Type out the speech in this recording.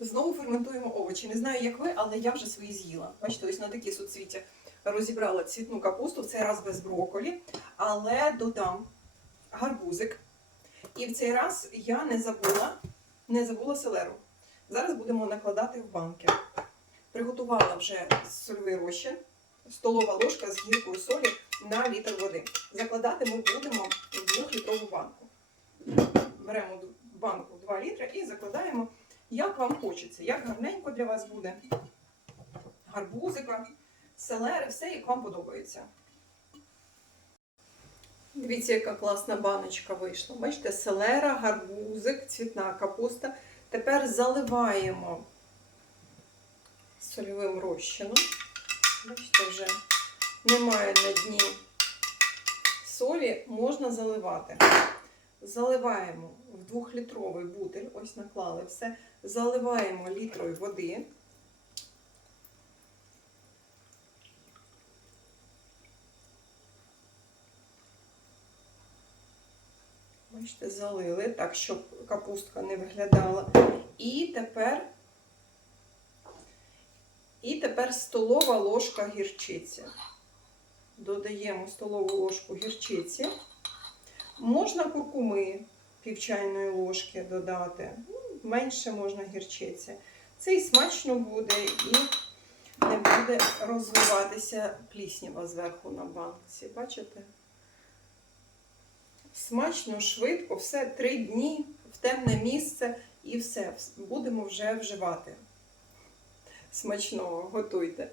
Знову ферментуємо овочі. Не знаю, як ви, але я вже свої з'їла. Бачите, ось на такі суцвіття розібрала цвітну капусту, в цей раз без броколі, але додам гарбузик. І в цей раз я не забула, не забула селеру. Зараз будемо накладати в банки. Приготувала вже сольовий розчин, столова ложка з гіркою солі на літр води. Закладати ми будемо в 2-літрову банку. Беремо банку 2 літра і закладаємо, як вам хочеться, як гарненько для вас буде. Гарбузика, селери, все як вам подобається. Дивіться, яка класна баночка вийшла. Бачите, селера, гарбузик, цвітна капуста. Тепер заливаємо сольовим розчином. Бачите, вже немає на дні солі, можна заливати. Заливаємо в двохлітровий бутиль, ось наклали все. Заливаємо літрою води. Бачите, залили так, щоб капустка не виглядала. І тепер, і тепер столова ложка гірчиці. Додаємо столову ложку гірчиці. Можна куркуми пів чайної ложки додати. Ну, Менше можна гірчиці. Це і смачно буде, і не буде розвиватися пліснява зверху на банці. Бачите? Смачно, швидко, все три дні в темне місце і все. Будемо вже вживати. Смачного, готуйте.